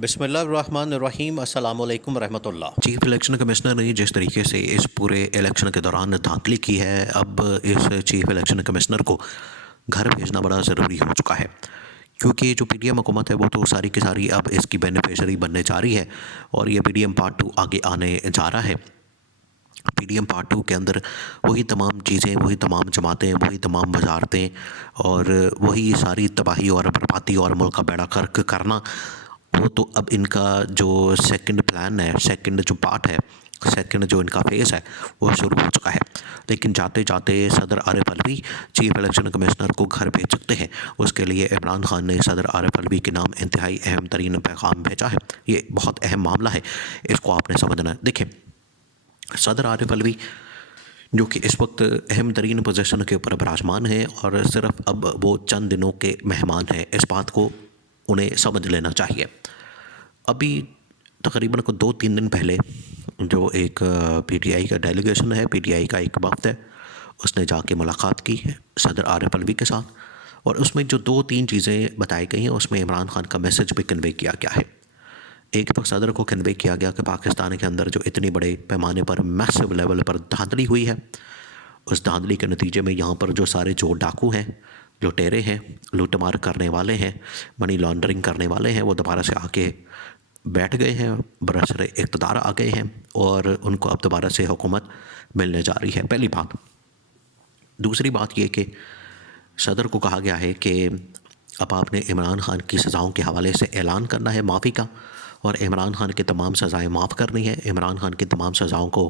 बिस्मिल्लाहिर्रहमानिर्रहीम अस्सलामु अलैकुम रहमतुल्लाह। चीफ इलेक्शन कमिश्नर ने जिस तरीके से इस पूरे इलेक्शन के दौरान धांधली की है, अब इस चीफ इलेक्शन कमिश्नर को घर भेजना बड़ा ज़रूरी हो चुका है, क्योंकि जो पीडीएम हुकूमत है वो तो सारी की सारी अब इसकी बेनिफिशरी बनने जा रही है और ये पीडीएम पार्ट 2 आगे आने जा रहा है। पीडीएम पार्ट 2 के अंदर वही तमाम चीज़ें, वही तमाम जमातें, वही तमाम वजारतें और वही सारी तबाही और बर्बादी और मुल्क का बेड़ा गर्क करना, वो तो अब इनका जो सेकंड प्लान है, सेकंड जो पार्ट है, सेकंड जो इनका फेज़ है वो शुरू हो चुका है। लेकिन जाते जाते सदर Arif Alvi chief election commissioner को घर भेज सकते हैं। उसके लिए इमरान खान ने सदर आरिफ अलवी के नाम इंतहाई अहम तरीन पैगाम भेजा है। ये बहुत अहम मामला है, इसको आपने समझना है। देखें, सदर आरिफ अलवी जो कि इस वक्त अहम तरीन पोजीशन के ऊपर विराजमान है और सिर्फ अब वो चंद दिनों के मेहमान हैं, इस बात को उन्हें समझ लेना चाहिए। अभी तकरीबन को 2-3 दिन पहले जो एक पीटीआई का डेलीगेशन है, पीटीआई का एक वफ्द है, उसने जाके मुलाकात की है सदर आरिफ अलवी के साथ और उसमें जो 2-3 चीज़ें बताई गई हैं उसमें इमरान खान का मैसेज भी कन्वे किया गया है। एक तो सदर को कन्वे किया गया कि पाकिस्तान के अंदर जो इतनी बड़े पैमाने पर मैसिव लेवल पर धांधली हुई है, उस धांधली के नतीजे में यहाँ पर जो सारे चोर डाकू हैं, लुटेरे हैं, लूटमार करने वाले हैं, मनी लॉन्ड्रिंग करने वाले हैं, वो दोबारा से आके बैठ गए हैं, बरसरे इक़्तिदार आ गए हैं और उनको अब दोबारा से हुकूमत मिलने जा रही है। पहली बात। दूसरी बात ये कि सदर को कहा गया है कि अब आपने इमरान खान की सज़ाओं के हवाले से ऐलान करना है माफ़ी का और इमरान खान की तमाम सज़ाएँ माफ़ करनी है, इमरान खान की तमाम सज़ाओं को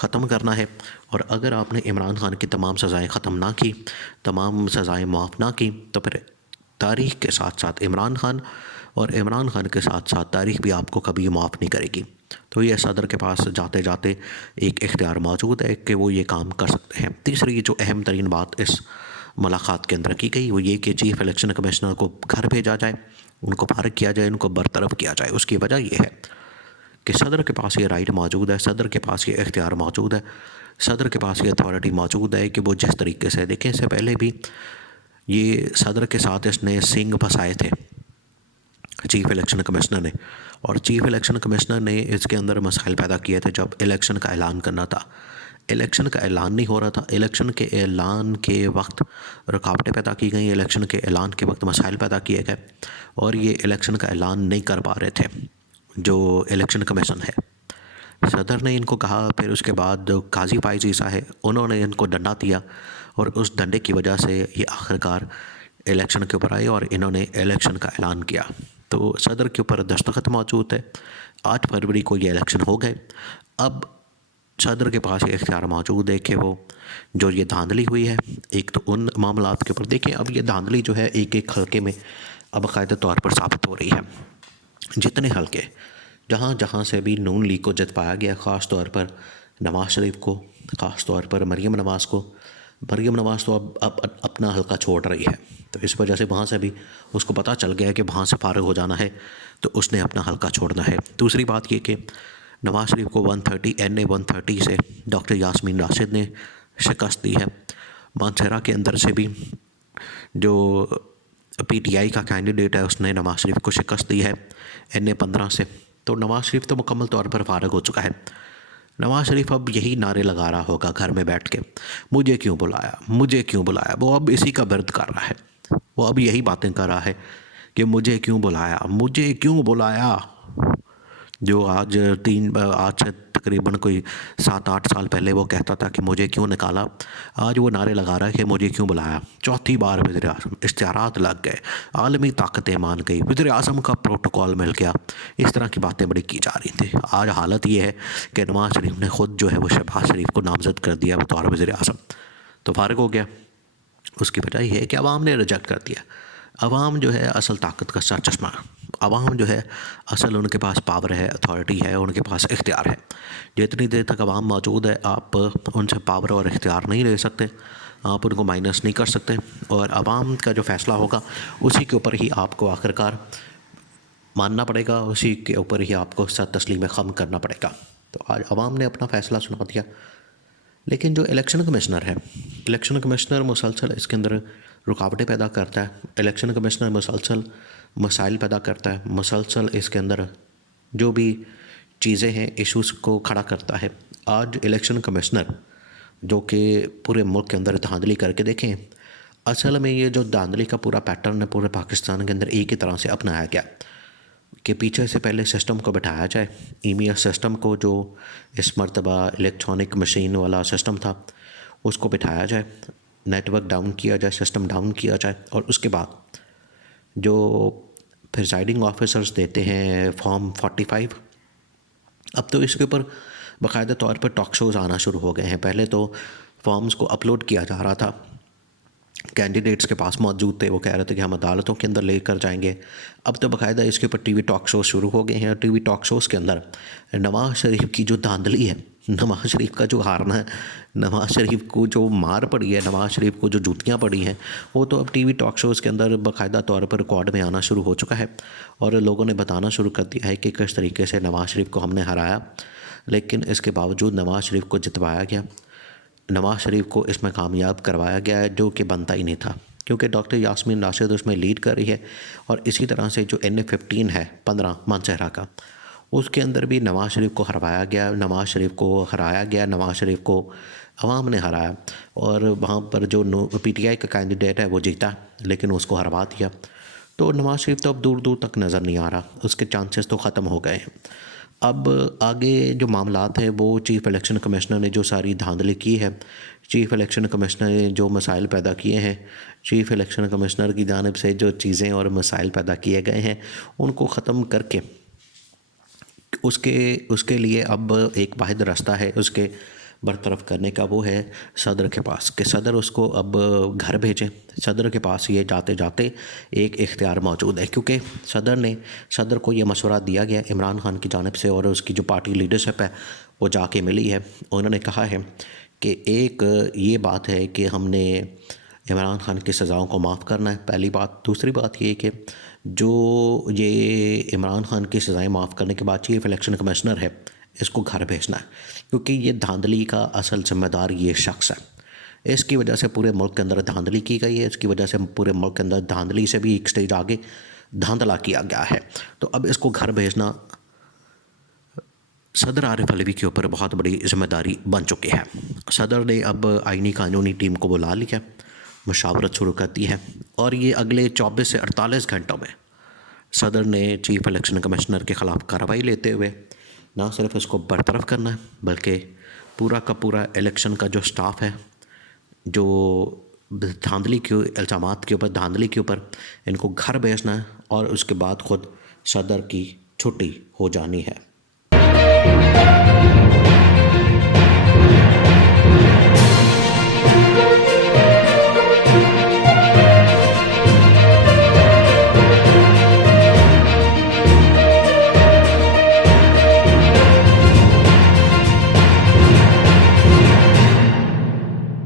ख़त्म करना है। और अगर आपने इमरान खान की तमाम सज़ाएँ ख़त्म ना की, तमाम सज़ाएँ माफ़ ना की, तो फिर तारीख़ के साथ साथ इमरान खान और इमरान खान के साथ साथ तारीख़ भी आपको कभी माफ़ नहीं करेगी। तो ये सदर के पास जाते जाते एक इख्तियार मौजूद है कि वो ये काम कर सकते हैं। तीसरी जो अहम तरीन बात इस मुलाकात के अंदर की गई वो ये कि चीफ़ इलेक्शन कमिश्नर को घर भेजा जाए, उनको फारिग किया जाए, उनको बरतरफ किया जाए। उसकी वजह यह है कि सदर के पास ये राइट मौजूद है, सदर के पास ये इख्तियार मौजूद है, सदर के पास ये अथॉरिटी मौजूद है कि वो जिस तरीके से, देखें, इससे पहले भी ये सदर के साथ इसने सिंग फंसाए थे चीफ़ इलेक्शन कमिश्नर ने, और चीफ़ इलेक्शन कमिश्नर ने इसके अंदर मसाइल पैदा किए थे जब इलेक्शन का ऐलान करना था। इलेक्शन का ऐलान नहीं हो रहा था, इलेक्शन के ऐलान के वक्त रुकावटें पैदा की गई, इलेक्शन के ऐलान के वक्त मसाइल पैदा किए गए और ये इलेक्शन का ऐलान नहीं कर पा रहे थे जो इलेक्शन कमीशन है। सदर ने इनको कहा, फिर उसके बाद काजी फाइज ईसा है, उन्होंने इनको डंडा दिया और उस डंडे की वजह से ये आखिरकार इलेक्शन के ऊपर आए और इन्होंने इलेक्शन का ऐलान किया। तो सदर के ऊपर दस्तखत मौजूद है। 8 फरवरी को ये इलेक्शन हो गए। अब सदर के पास ये इख्तियार मौजूद है कि वो जो ये धांधली हुई है, एक तो उन मामलात के ऊपर देखें, अब ये धांधली जो है एक एक हल्के में अब बाकायदा तौर पर साबित हो रही है। जितने हल्के जहाँ जहाँ से भी नून लीग को जितवाया गया, ख़ास तौर पर नवाज़ शरीफ को, ख़ास तौर पर मरीम नवाज़ को, मरीम नवाज़ तो अब अपना हल्का छोड़ रही है, तो इस वजह से वहाँ से भी उसको पता चल गया है कि वहाँ से फारिग हो जाना है, तो उसने अपना हल्का छोड़ना है। दूसरी बात ये कि नवाज़ शरीफ को 130 NA 130 से डॉक्टर यास्मीन राशिद ने शिकस्त दी है। मानसरा के अंदर से भी जो पीटीआई का कैंडिडेट है उसने नवाज़ शरीफ को शिकस्त दी है NA 15 से। तो नवाज़ शरीफ तो मुकम्मल तौर पर फारिग हो चुका है। नवाज़ शरीफ अब यही नारे लगा रहा होगा घर में बैठ के, मुझे क्यों बुलाया, मुझे क्यों बुलाया। वो अब इसी का विरोध कर रहा है, वो अब यही बातें कर रहा है कि मुझे क्यों बुलाया, मुझे क्यों बुलाया। जो आज से तकरीबन कोई 7-8 साल पहले वो कहता था कि मुझे क्यों निकाला, आज वो नारे लगा रहा है कि मुझे क्यों बुलाया। चौथी बार वज़ीर-ए-आज़म, इश्तिहारात लग गए, आलमी ताकतें मान गई, वज़ीर-ए-आज़म का प्रोटोकॉल मिल गया, इस तरह की बातें बड़ी की जा रही थी। आज हालत ये है कि नवाज़ शरीफ ने ख़ुद जो है वो शहबाज शरीफ को नामज़द कर दिया बतौर वज़ीर-ए-आज़म, तो फारिग हो गया। उसकी वजह यह है कि अवाम ने रिजेक्ट कर दिया। अवाम जो है असल ताकत का सर चश्मा, अवाम जो है असल उनके पास पावर है, अथॉरिटी है, उनके पास इख्तियार है। जितनी देर तक अवाम मौजूद है आप उनसे पावर और इख्तियार नहीं ले सकते, आप उनको माइनस नहीं कर सकते और अवाम का जो फ़ैसला होगा उसी के ऊपर ही आपको आखिरकार मानना पड़ेगा, उसी के ऊपर ही आपको सर तस्लीम ख़म करना पड़ेगा। तो आज अवाम ने अपना फ़ैसला सुना दिया। लेकिन जो इलेक्शन कमिश्नर है, इलेक्शन कमिश्नर मुसलसल इसके अंदर रुकावटें पैदा करता है। इलेक्शन कमिश्नर मुसलसल मसाइल पैदा करता है, मुसलसल इसके अंदर जो भी चीज़ें हैं इश्यूज़ को खड़ा करता है। आज इलेक्शन कमिश्नर जो कि पूरे मुल्क के अंदर धांधली करके देखें, असल में ये जो धांधली का पूरा पैटर्न है पूरे पाकिस्तान के अंदर एक ही तरह से अपनाया गया कि पीछे से पहले सिस्टम को बैठाया जाए, ईएमएस सिस्टम को, जो इस मरतबा इलेक्ट्रॉनिक मशीन वाला सिस्टम था, उसको बिठाया जाए, नेटवर्क डाउन किया जाए, सिस्टम डाउन किया जाए, और उसके बाद जो प्रिसाइडिंग ऑफिसर्स देते हैं फॉर्म 45, अब तो इसके ऊपर बाकायदा तौर पर टॉक शोज़ आना शुरू हो गए हैं। पहले तो फॉर्म्स को अपलोड किया जा रहा था, कैंडिडेट्स के पास मौजूद थे, वो कह रहे थे कि हम अदालतों के अंदर लेकर जाएंगे। अब तो बाकायदा इसके ऊपर टीवी टॉक शोज़ शुरू हो गए हैं, और टीवी टॉक शोज़ के अंदर नवाज़ शरीफ की जो धांधली है, नवाज़ शरीफ का जो हारना है, नवाज़ शरीफ को जो मार पड़ी है, नवाज़ शरीफ को जो जूतियाँ पड़ी हैं, वो तो अब टीवी टॉक शोज़ के अंदर बाकायदा तौर पर रिकॉर्ड में आना शुरू हो चुका है। और लोगों ने बताना शुरू कर दिया है कि किस तरीके से नवाज़ शरीफ को हमने हराया, लेकिन इसके बावजूद नवाज़ शरीफ को जितवाया गया, नवाज़ शरीफ को इसमें कामयाब करवाया गया है, जो कि बनता ही नहीं था, क्योंकि डॉक्टर यास्मीन राशिद उसमें लीड कर रही है। और इसी तरह से जो NA-15 है 15 मानसहरा का, उसके अंदर भी नवाज़ शरीफ को हरवाया गया, नवाज़ शरीफ को हराया गया, नवाज़ शरीफ को अवाम ने हराया, और वहाँ पर जो PTI का कैंडिडेट है वो जीता, लेकिन उसको हरवा दिया। तो नवाज़ शरीफ तो अब दूर दूर तक नज़र नहीं आ रहा, उसके चांसेस तो ख़त्म हो गए हैं। अब आगे जो मामलात हैं वो चीफ़ इलेक्शन कमिश्नर ने जो सारी धांधली की है, चीफ़ इलेक्शन कमिश्नर ने जो मसाइल पैदा किए हैं, चीफ़ इलेक्शन कमिश्नर की जानिब से जो चीज़ें और मसाइल पैदा किए गए हैं, उनको ख़त्म करके उसके लिए अब एक वाहिद रास्ता है उसके बरतरफ करने का, वो है सदर के पास, कि सदर उसको अब घर भेजें। सदर के पास ये जाते जाते एक इख्तियार मौजूद है, क्योंकि सदर को ये मशवरा दिया गया इमरान खान की जानिब से, और उसकी जो पार्टी लीडरशिप है वो जाके मिली है। उन्होंने कहा है कि एक ये बात है कि हमने इमरान खान की सज़ाओं को माफ़ करना है, पहली बात। दूसरी बात ये कि जो ये इमरान खान की सज़ाएँ माफ़ करने के बाद चीफ़ इलेक्शन कमिश्नर है, इसको घर भेजना है, क्योंकि ये धांधली का असल ज़िम्मेदार ये शख्स है। इसकी वजह से पूरे मुल्क के अंदर धांधली की गई है, इसकी वजह से पूरे मुल्क के अंदर धांधली से भी एक स्टेज आगे धांधला किया गया है। तो अब इसको घर भेजना सदर आरिफ अलवी के ऊपर बहुत बड़ी जिम्मेदारी बन चुकी है। सदर ने अब आईनी कानूनी टीम को बुला लिया, मुशावरत शुरू कर दी है, और ये अगले 24 से 48 घंटों में सदर ने चीफ़ इलेक्शन कमिश्नर के ख़िलाफ़ कार्रवाई लेते हुए ना सिर्फ इसको बरतरफ करना है, बल्कि पूरा का पूरा इलेक्शन का जो स्टाफ है, जो धांधली के इल्ज़ामात के ऊपर, धांधली के ऊपर, इनको घर भेजना है, और उसके बाद ख़ुद सदर की छुट्टी हो जानी है।